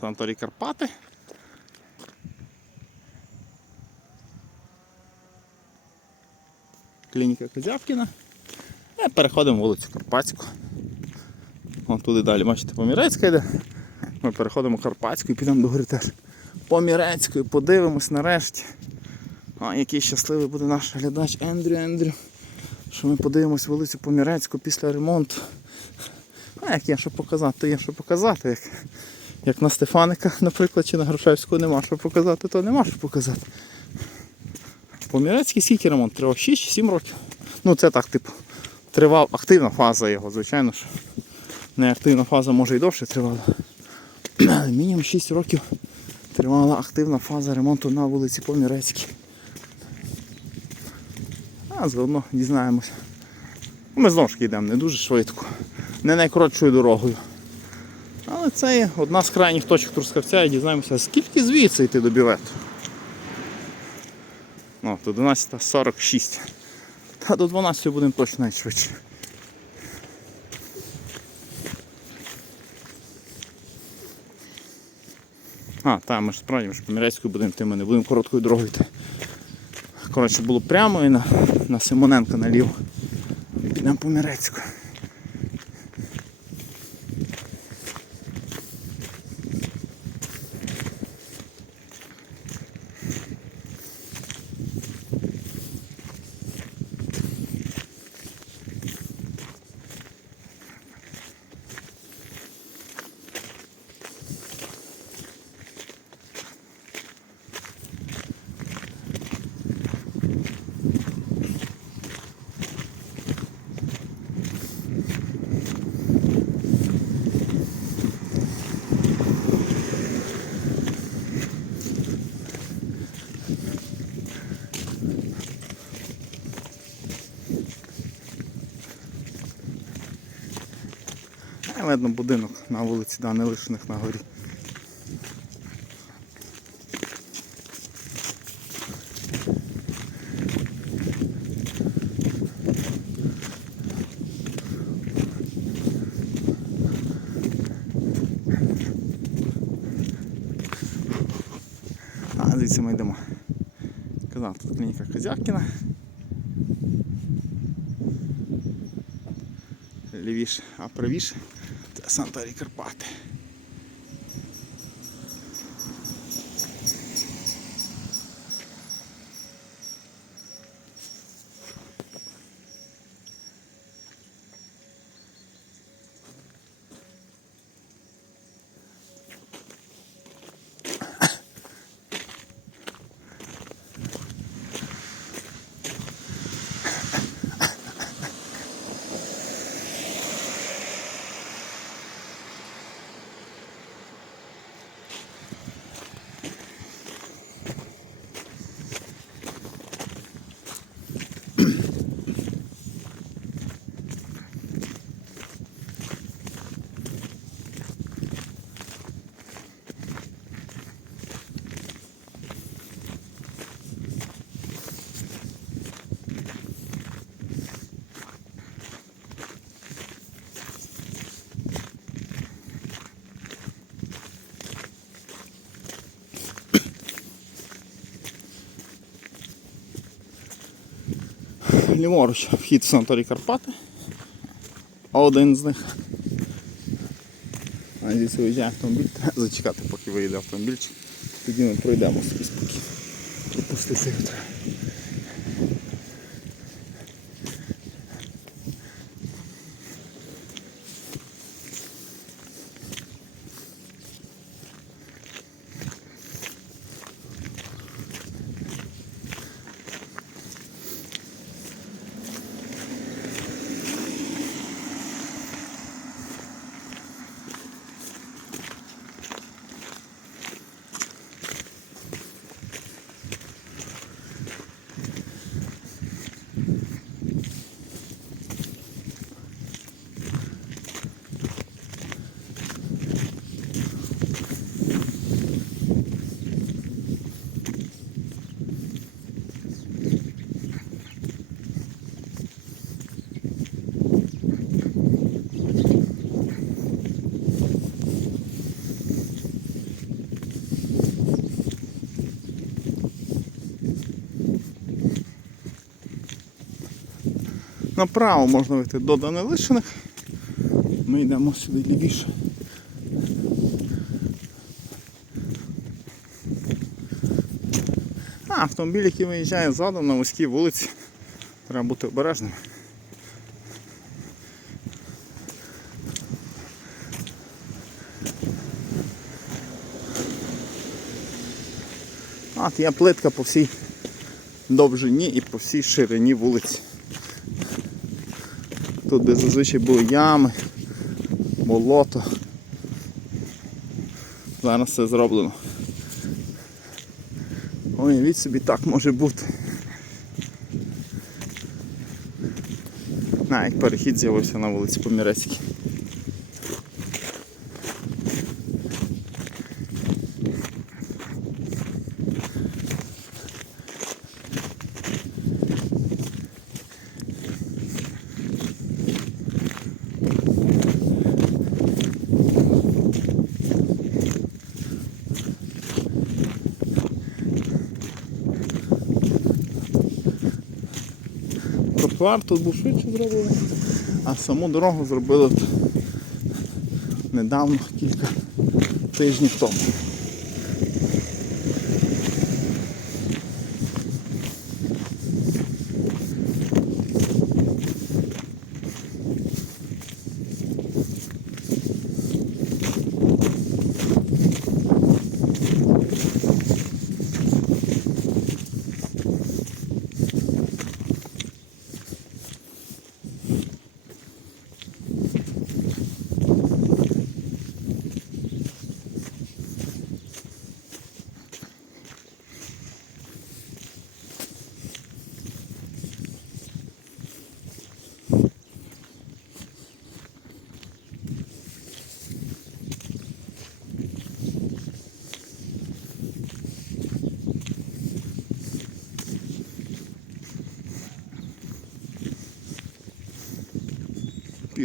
Санторі Карпати. Клініка Козявкіна. І переходимо вулицю Карпатську. Вон туди далі, бачите, Помірецька йде. Ми переходимо Карпатську і підемо до гори теж. Помірецькою, подивимось нарешті. А який щасливий буде наш глядач Ендрю Ендрю. Що ми подивимось вулицю Помірецьку після ремонту. А як є що показати, то є що показати. Як, як на Стефаника, наприклад, чи на Грушевську нема що показати, то нема що показати. Помірецький скільки ремонт тривав? 6-7 років. Ну це так, типу, тривав активна фаза його, звичайно ж. Не активна фаза може і довше тривала. Мінімум 6 років тривала активна фаза ремонту на вулиці Помірецькій. А заодно дізнаємося. Ми знову ж йдемо не дуже швидко, не найкоротшою дорогою. Це є одна з крайніх точок Трускавця і дізнаємося, скільки звідси йти до бівету. О, до 12.46. Та до 12 будемо точно найшвидше. А, так, ми ж справді ми ж Помірецькою будемо йти, ми не будемо короткою дорогою йти. Коротше, було прямо і на, на Симоненка наліво. Підемо Помірецьку. Видно будинок на вулиці да, не лишених на горі. А, звідси ми йдемо. Казав, тут клініка Козявкіна. Лівіше, а правіше це Санторі Карпати. Ліворуч вхід в санаторій Карпати. Один з них. А звідси виїжджає автомобіль, треба зачекати, поки вийде автомобільчик. Тоді ми пройдемо собі спокійно. Пропустити його треба. Направо можна вийти до Данилишиних. Ми йдемо сюди лівіше. А, автомобіль, який виїжджає ззаду на вузькій вулиці. Треба бути обережним. От є плитка по всій довжині і по всій ширині вулиці. Тут де зазвичай були ями, болото. Зараз все зроблено. Уявіть собі, так може бути. Навіть перехід з'явився на вулиці Помірецькій. Тротуар тут був швидше зроблений, а саму дорогу зробили недавно, кілька тижнів тому.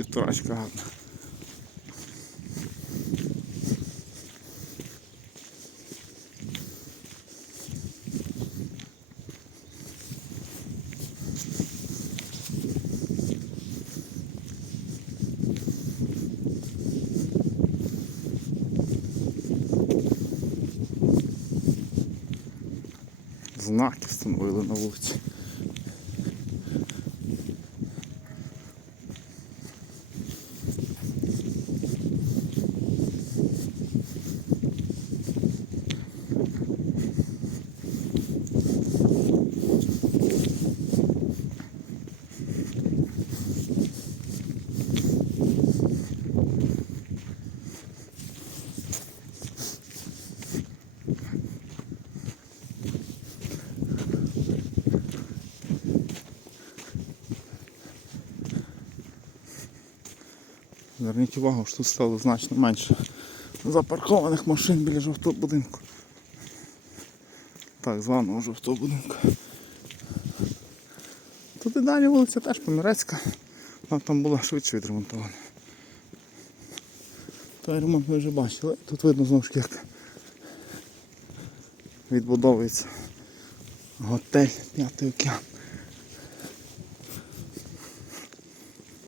Півторачка гарна. Знаки встановили на вулиці. Зверніть увагу, що тут стало значно менше запаркованих машин біля жовтого будинку. Так званого жовтого будинку. Тут і далі вулиця теж Помірецька. Вона там була швидше відремонтована. Той ремонт ми вже бачили. Тут видно знову ж як відбудовується готель П'ятий океан.